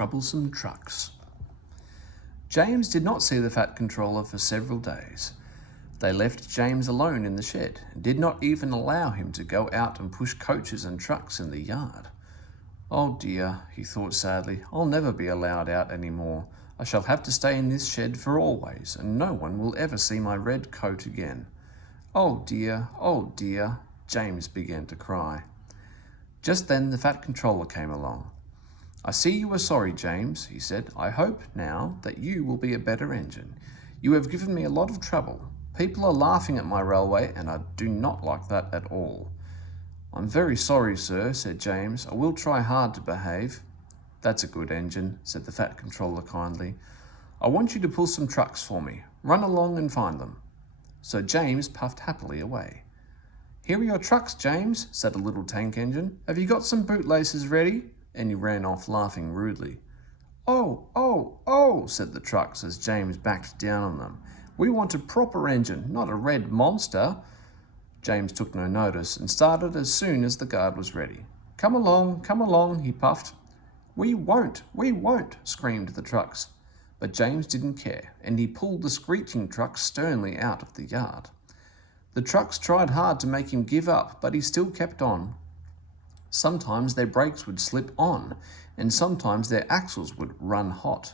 Troublesome trucks. James did not see the Fat Controller for several days. They left James alone in the shed and did not even allow him to go out and push coaches and trucks in the yard. Oh dear, he thought sadly, I'll never be allowed out anymore. I shall have to stay in this shed for always, and no one will ever see my red coat again. Oh dear, James began to cry. Just then the Fat Controller came along. I see you are sorry, James, he said. I hope now that you will be a better engine. You have given me a lot of trouble. People are laughing at my railway, and I do not like that at all. I'm very sorry, sir, said James. I will try hard to behave. That's a good engine, said the Fat Controller kindly. I want you to pull some trucks for me. Run along and find them. So James puffed happily away. Here are your trucks, James, said a little tank engine. Have you got some bootlaces ready? And he ran off laughing rudely. Oh, said the trucks as James backed down on them. We want a proper engine, not a red monster. James took no notice and started as soon as the guard was ready. Come along, he puffed. We won't, screamed the trucks. But James didn't care, and he pulled the screeching trucks sternly out of the yard. The trucks tried hard to make him give up, but he still kept on. Sometimes their brakes would slip on, and sometimes their axles would run hot.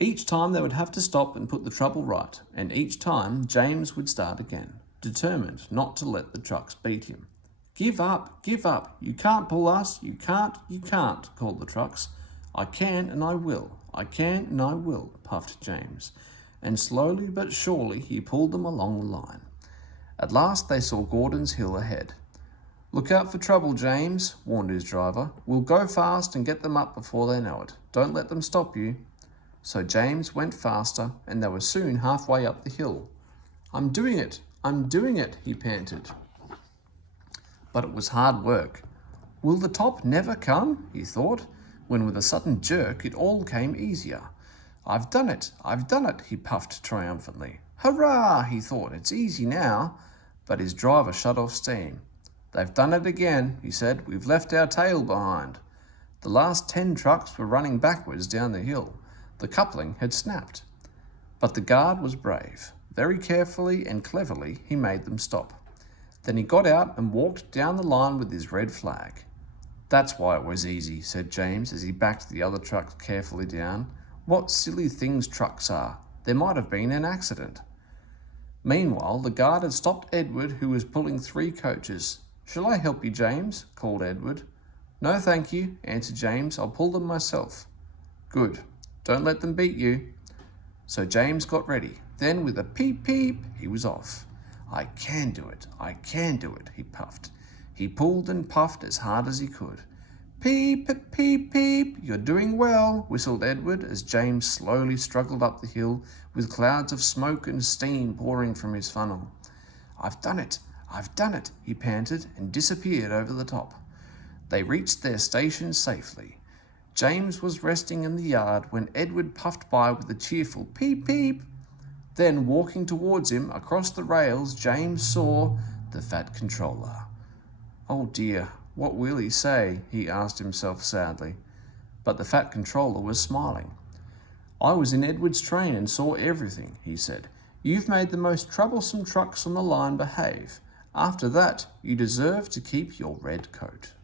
Each time they would have to stop and put the trouble right, and each time James would start again, determined not to let the trucks beat him. Give up, you can't pull us, you can't, called the trucks. I can and I will, puffed James, and slowly but surely he pulled them along the line. At last they saw Gordon's Hill ahead. Look out for trouble, James, warned his driver. We'll go fast and get them up before they know it. Don't let them stop you. So James went faster, and they were soon halfway up the hill. I'm doing it, he panted. But it was hard work. Will the top never come? He thought, when with a sudden jerk it all came easier. I've done it, he puffed triumphantly. Hurrah, he thought, it's easy now. But his driver shut off steam. They've done it again, he said. We've left our tail behind. The last 10 trucks were running backwards down the hill. The coupling had snapped. But the guard was brave. Very carefully and cleverly he made them stop. Then he got out and walked down the line with his red flag. That's why it was easy, said James as he backed the other trucks carefully down. What silly things trucks are. There might have been an accident. Meanwhile, the guard had stopped Edward, who was pulling 3 coaches. Shall I help you, James? Called Edward. No, thank you, answered James. I'll pull them myself. Good. Don't let them beat you. So James got ready. Then with a peep, he was off. I can do it, he puffed. He pulled and puffed as hard as he could. Peep, you're doing well, whistled Edward as James slowly struggled up the hill with clouds of smoke and steam pouring from his funnel. I've done it, he panted and disappeared over the top. They reached their station safely. James was resting in the yard when Edward puffed by with a cheerful peep. Then, walking towards him across the rails, James saw the Fat Controller. Oh dear, what will he say? He asked himself sadly. But the Fat Controller was smiling. I was in Edward's train and saw everything, he said. You've made the most troublesome trucks on the line behave. After that, you deserve to keep your red coat.